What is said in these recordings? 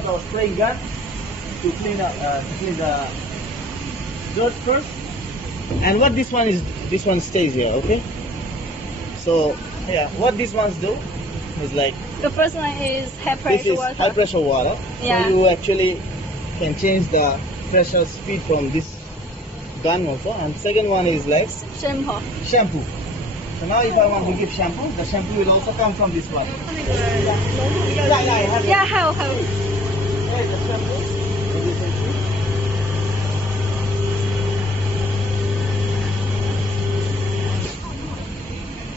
for the spraying gun to clean the dirt first. And what this one is, this one stays here, okay? So yeah, what these ones do is like, The first one is high this pressure is water. high pressure water. Yeah. So you actually can change the pressure speed from this gun also. And second one is like Shampoo. shampoo. So now if I want to give shampoo, the shampoo will also come from this one. Yeah, how? There is the shampoo, as you can see.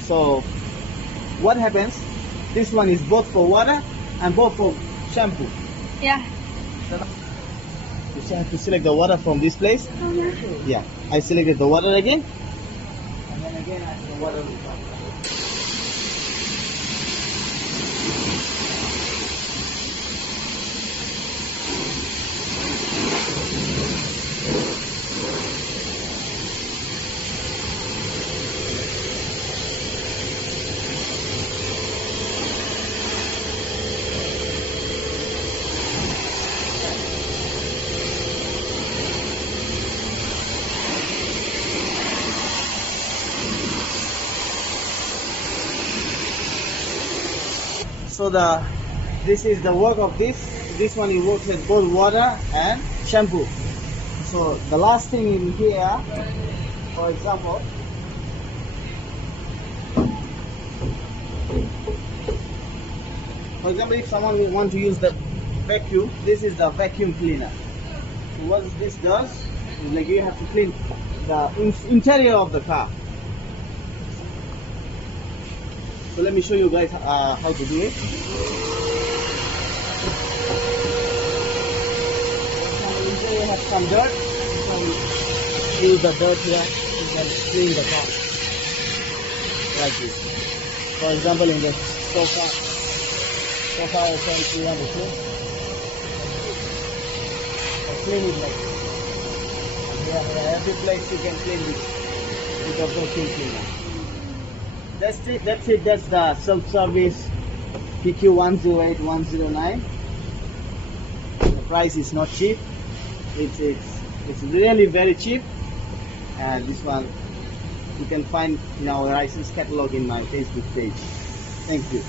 So what happens, this one is both for water and both for shampoo. Yeah. You have to select the water from this place. Yeah, I selected the water again. And then again the water will come. So this is the work of this. This one it works with both water and shampoo. So the last thing in here, for example, if someone will want to use the vacuum, this is the vacuum cleaner. So what this does is like you have to clean the interior of the car. So let me show you guys how to do it. So you have some dirt. So use the dirt here. You can clean the car like this. For example, in the sofa also if you want to clean. Clean it like this. Yeah, every place you can clean this with the vacuum cleaner. That's it. That's the self-service PQ108109. The price is not cheap. It's really very cheap. And this one you can find in our license catalog in my Facebook page. Thank you.